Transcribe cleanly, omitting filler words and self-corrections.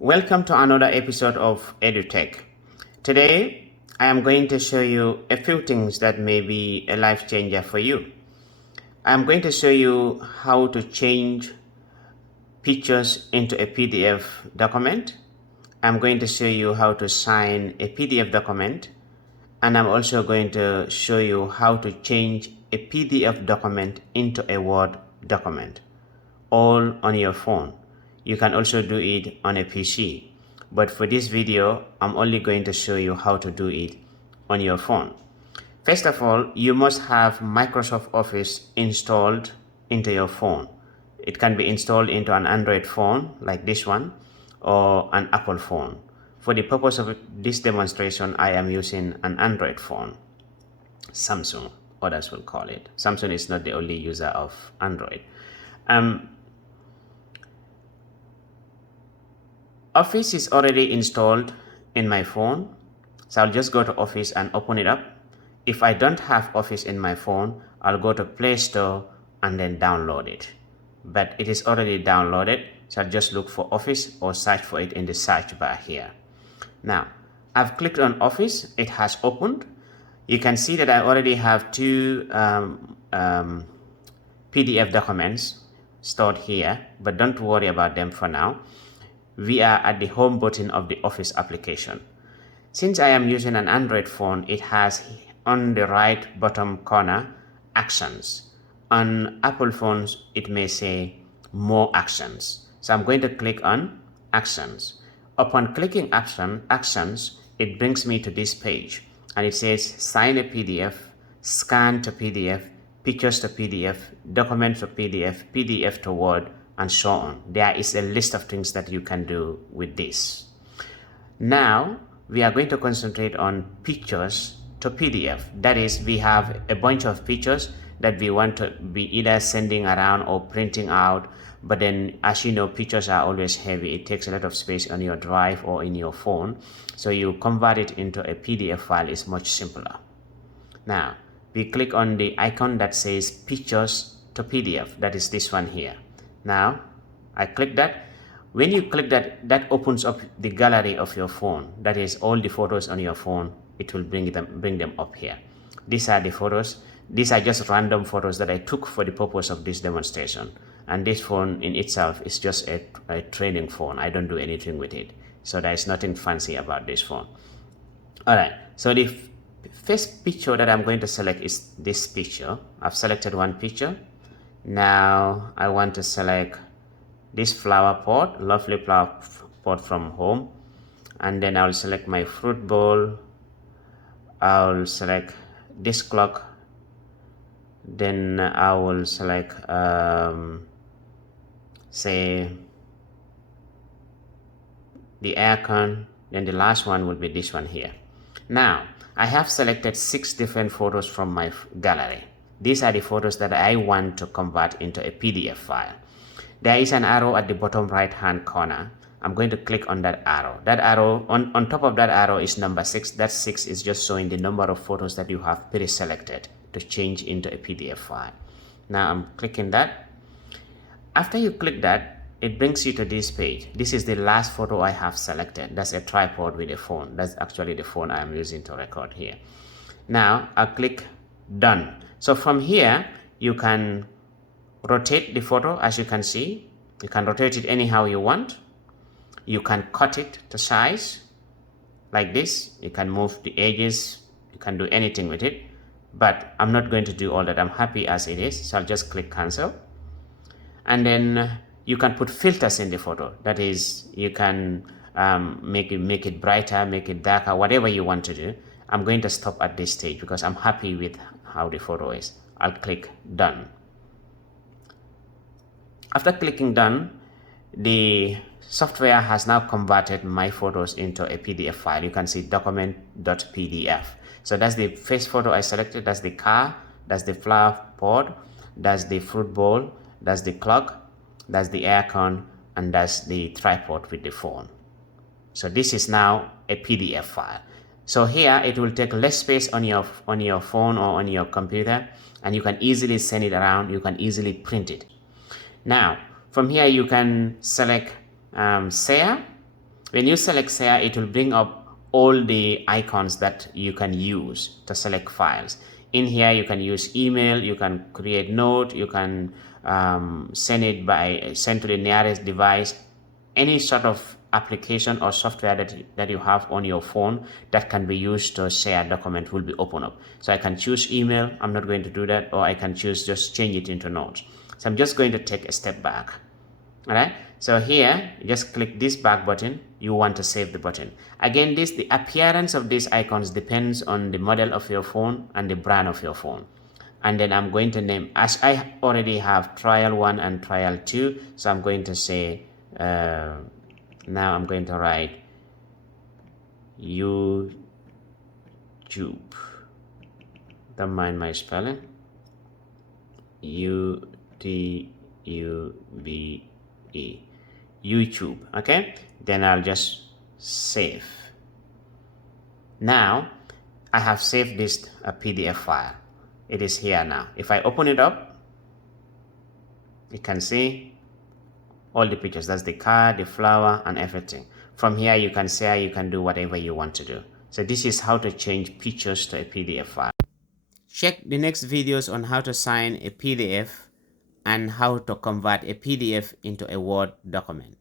Welcome to another episode of EduTech. Today, I am going to show you a few things that may be a life changer for you. I am going to show you how to change pictures into a PDF document. I'm going to show you how to sign a PDF document. And I'm also going to show you how to change a PDF document into a Word document, all on your phone. You can also do it on a PC, but for this video, I'm only going to show you how to do it on your phone. First of all, you must have Microsoft Office installed into your phone. It can be installed into an Android phone like this one or an Apple phone. For the purpose of this demonstration, I am using an Android phone. Samsung, others will call it. Samsung is not the only user of Android. Office is already installed in my phone, so I'll just go to Office and open it up. If I don't have Office in my phone, I'll go to Play Store and then download it. But it is already downloaded, so I'll just look for Office or search for it in the search bar here. Now, I've clicked on Office, it has opened. You can see that I already have two PDF documents stored here, but don't worry about them for now. We are at the home button of the Office application. Since I am using an Android phone, it has on the right bottom corner actions. On Apple phones, it may say more actions. So I'm going to click on actions. Upon clicking actions, it brings me to this page and it says sign a PDF, scan to PDF, pictures to PDF, document to PDF, PDF to Word, and so on. There is a list of things that you can do with this. Now, we are going to concentrate on pictures to PDF. That is, we have a bunch of pictures that we want to be either sending around or printing out. But then, as you know, pictures are always heavy. It takes a lot of space on your drive or in your phone. So you convert it into a PDF file is much simpler. Now, we click on the icon that says pictures to PDF. That is this one here. Now, I click that. When you click that, that opens up the gallery of your phone. That is all the photos on your phone. It will bring them up here. These are the photos. These are just random photos that I took for the purpose of this demonstration. And this phone in itself is just a training phone. I don't do anything with it. So there is nothing fancy about this phone. All right. So the first picture that I'm going to select is this picture. I've selected one picture. Now I want to select this flower pot, lovely flower pot from home, and then I'll select my fruit bowl. I'll select this clock, then I will select say the aircon, then the last one will be this one here. Now I have selected 6 different photos from my gallery. These are the photos that I want to convert into a PDF file. There is an arrow at the bottom right hand corner. I'm going to click on that arrow. That arrow, on top of that arrow is number 6. That 6 is just showing the number of photos that you have pre-selected to change into a PDF file. Now I'm clicking that. After you click that, it brings you to this page. This is the last photo I have selected. That's a tripod with a phone. That's actually the phone I am using to record here. Now I'll click done. So from here, you can rotate the photo. As you can see, you can rotate it anyhow you want. You can cut it to size like this. You can move the edges. You can do anything with it, but I'm not going to do all that. I'm happy as it is. So I'll just click cancel. And then you can put filters in the photo. That is, you can make it brighter, make it darker, whatever you want to do. I'm going to stop at this stage because I'm happy with how the photo is. I'll click done. After clicking done, the software has now converted my photos into a PDF file. You can see document.pdf. So that's the first photo I selected. That's the car, that's the flower pot, that's the fruit bowl, that's the clock, that's the aircon, and that's the tripod with the phone. So this is now a PDF file. So here it will take less space on your phone or on your computer, and you can easily send it around. You can easily print it. Now, from here you can select share, When you select share, it will bring up all the icons that you can use to select files. In here, you can use email, you can create note, you can send to the nearest device. Any sort of application or software that you have on your phone that can be used to share a document will be open up. So I can choose email, I'm not going to do that, or I can choose just change it into notes. So I'm just going to take a step back. All right, so here you just click this back button. You want to save the button. Again, the appearance of these icons depends on the model of your phone and the brand of your phone. And then I'm going to name, as I already have trial 1 and trial 2, so I'm going to say now I'm going to write YouTube. Don't mind my spelling. U-T-U-B-E. YouTube. Okay, then I'll just save. Now I have saved this PDF file. It is here now. If I open it up, you can see all the pictures. That's the car, the flower, and everything. From here, you can say you can do whatever you want to do. So this is how to change pictures to a PDF file. Check the next videos on how to sign a PDF and how to convert a PDF into a Word document.